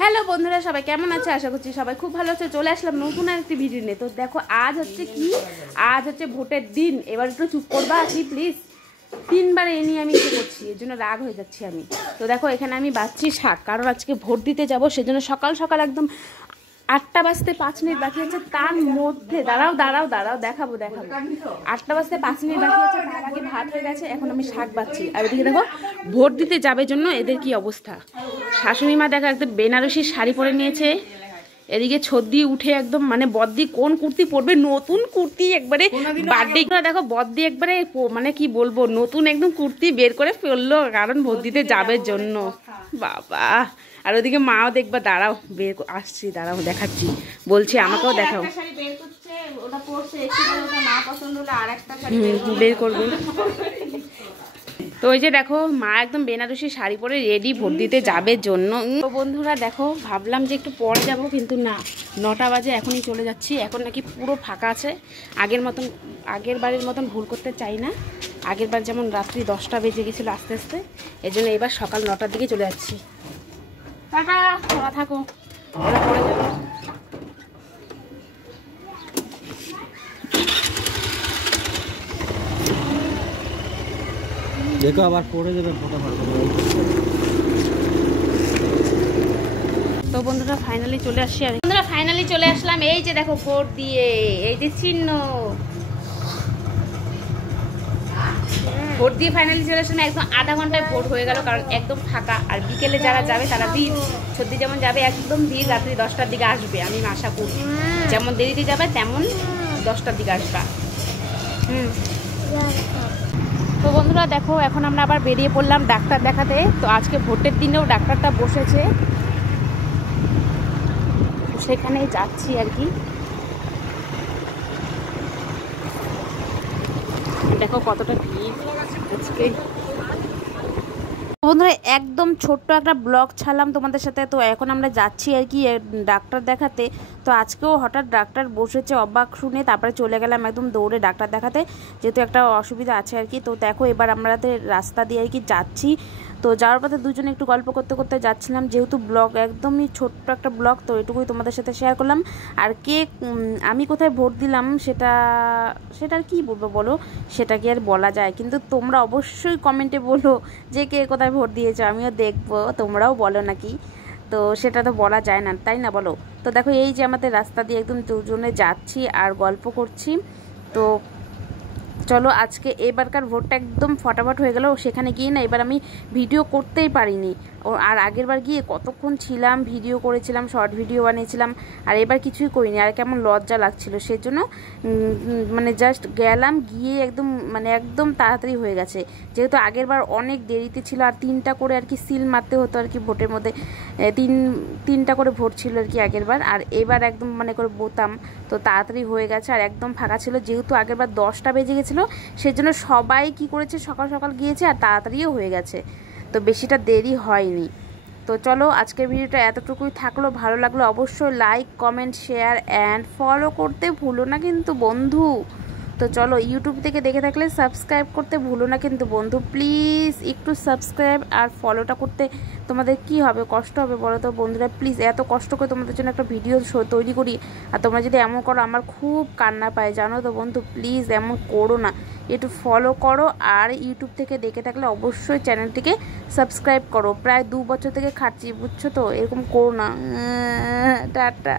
Hello বন্ধুরা, সবাই কেমন আছে? আশা করছি সবাই খুব ভালো আছে। চলে আসলাম নতুন আরেকটি ভিডিও নিয়ে। তো দেখো আজ হচ্ছে কি, আজ হচ্ছে ভোটের দিন। এবার একটু চুপ করবা কি প্লিজ? তিনবার এ নিয়ে আমি ইচ্ছে করছি, এর জন্য রাগ হয়ে যাচ্ছি আমি। তো দেখো এখানে আমি বাচ্চি শাক, কারণ আজকে ভোট দিতে যাব, সেজন্য সকাল সকাল একদম 8টা বাজতে 5 মিনিট বাকি আছে। তার মধ্যে দাঁড়াও দেখাবো 8টা বাজতে 5 মিনিট বাকি আছে, তার আগে ভাত হয়ে গেছে। এখন আমি শাক বাচ্ছি, আর ওদিকে দেখো ভোট দিতে যাবে জন্য এদের কি অবস্থা। শাশুড়ি মা দেখো একদম বেনারসি শাড়ি পরে নিয়েছে, এদিকে ছদ্দি উঠে একদম মানে বদ্দি কোন কুর্তি পরবে, নতুন কুর্তি একবারে বার্থডে দেখো বদ্দি একবারে মানে কি বলবো, নতুন একদম কুর্তি বের করে ফেললো, কারণ ভোট দিতে যাবে জন্য। বাবা, আর ওদিকে মাও দেখবা, দাঁড়াও বের আসছি, দাঁড়াও দেখাচ্ছি, বলছি আমাকেও দেখাও। বের করবে তো ওই যে দেখো মা একদম বেনারসি শাড়ি পরে রেডি ভোট দিতে যাবে জন্য। তো বন্ধুরা দেখো ভাবলাম যে একটু পরে যাব, কিন্তু না, 9টা বাজে, এখনই চলে যাচ্ছি। এখন নাকি পুরো ফাঁকা আছে, আগের বারের মতন ভুল করতে চাই না। আগের বার যেমন রাত্রি 10টা বেজে গেছিলো আস্তে আস্তে, এই জন্য এবার সকাল 9টার দিকে চলে যাচ্ছি। টাটা, তোমরা থাকো, ওরা পরে যাবো। দেখো আবার পড়ে যাবে ফটাফট। তো বন্ধুরা ফাইনালি চলে আসছি, আর বন্ধুরা ফাইনালি চলে আসলাম। এই যে দেখো ভোট দিয়ে, এই যে চিহ্ন ভোট দিয়ে ফাইনালি চলে আসলাম। একদম আধা ঘন্টায় ভোট হয়ে গেল, কারণ একদম ফাঁকা। আর বিকেলে যারা যাবে তারা ভিড়, সত্যি যেমন যাবে একদম ভিড়, রাত্রি 10টার দিকে আসবে। আমি আশা করি যেমন দেরিতে যাবে তেমন 10টার দিকে আসবা। তো বন্ধুরা দেখো এখন আমরা আবার বেরিয়ে পড়লাম ডাক্তার দেখাতে। তো আজকে ভোটের দিনেও ডাক্তারটা বসেছে, সেখানেই যাচ্ছি আর কি। দেখো কতটা ভিড় আজকে। বন্ধুরা একদম ছোট্ট একটা ব্লগ ছাড়লাম তোমাদের সাথে। তো এখন আমরা যাচ্ছি আর কি ডাক্তার দেখাতে। তো আজকেও হঠাৎ ডাক্তার বসেছে, অবাক শুনে তারপরে চলে গেলাম একদম দৌড়ে ডাক্তার দেখাতে, যেহেতু একটা অসুবিধা আছে আর কি। তো দেখো এবার আমাদের রাস্তা দিয়ে আর কি যাচ্ছি। তো যাওয়ার পথে দুজনে একটু গল্প করতে করতে যাচ্ছিলাম, যেহেতু ব্লগ একদমই ছোট্ট একটা ব্লগ, তো এটুকুই তোমাদের সাথে শেয়ার করলাম। আর আমি কোথায় ভোট দিলাম সেটা আর কি বলবো বলো, সেটা কি আর বলা যায়? কিন্তু তোমরা অবশ্যই কমেন্টে বলো যে কে কোথায় ভোট দিয়েছো, আমিও দেখবো, তোমরাও বলো নাকি। তো সেটা তো বলা যায় না, তাই না বলো? তো দেখো এই যে আমাদের রাস্তা দিয়ে একদম দুজনে যাচ্ছি আর গল্প করছি। তো চলো আজকে এবারকার ভোটটা একদম ফটাফট হয়ে গেল। সেখানে গিয়ে না এবার আমি ভিডিও করতেই পারিনি। আর আগের বার গিয়ে কতক্ষণ ছিলাম, ভিডিও করেছিলাম, শর্ট ভিডিও বানিয়েছিলাম, আর এবার কিছুই করিনি। আর কেমন লজ্জা লাগছিল, সেজন্য মানে জাস্ট গেলাম, গিয়ে একদম তাড়াতাড়ি হয়ে গেছে। যেহেতু আগের বার অনেক দেরিতে ছিল, আর 3টা করে আর কি সিল মারতে হতো আর কি ভোটের মধ্যে, তিনটা করে ভোট ছিল আর কি আগের বার। আর এবার একদম করে বোতাম, তো তাড়াতাড়ি হয়ে গেছে আর একদম ফাঁকা ছিল। যেহেতু আগের বার 10টা বেজে গেছিলো, সেজন্য সবাই কি করেছে, সকাল সকাল গিয়েছে আর তাড়াতাড়িও হয়ে গেছে, তো বেশিটা দেরি হয়নি। তো চলো আজকের ভিডিওটা এতটুকুই থাকলো। ভালো লাগলো অবশ্যই like, comment, share and follow করতে ভুলো না কিন্তু বন্ধু। তো চলো ইউটিউব থেকে দেখে থাকলে সাবস্ক্রাইব করতে ভুলো না কিন্তু বন্ধু, প্লিজ একটু সাবস্ক্রাইব আর ফলোটা করতে তোমাদের কি হবে, কষ্ট হবে বলো তো বন্ধুরা? প্লিজ, এত কষ্ট করে তোমাদের জন্য একটা ভিডিও তৈরি করি, আর তোমরা যদি এমন করো আমার খুব কান্না পায়, জানো তো বন্ধু? প্লিজ এমন করো না, একটু ফলো করো। আর ইউটিউব থেকে দেখে থাকলে অবশ্যই চ্যানেলটিকে সাবস্ক্রাইব করো। প্রায় 2 বছর থেকে খাচ্ছি, বুঝছো তো? এরকম করো না। টাটা।